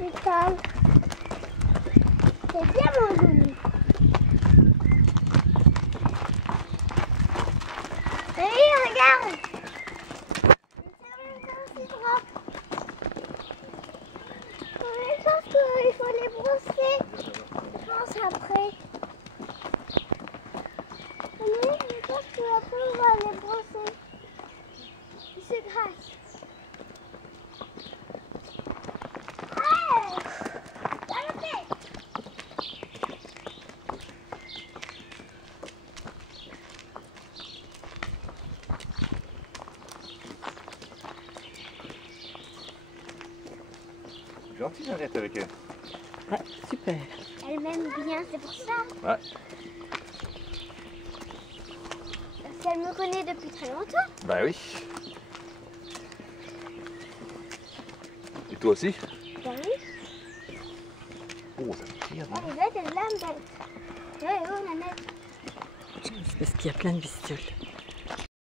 l'hôpital. C'est bien mon loulou. Oui, regarde. Je pense qu'il faut les brosser. Je pense après. Oui, je pense qu'après on va les brosser. C'est grâce. Gentille Jeannette avec elle. Ouais, super. Elle m'aime bien, c'est pour ça. Ouais. Parce qu'elle me connaît depuis très longtemps. Bah oui. Et toi aussi? Ben oui. Oh, ça me tire. Elle est bête, elle l'aime bête. Oui, oui, la nette. C'est parce qu'il y a plein de bestioles.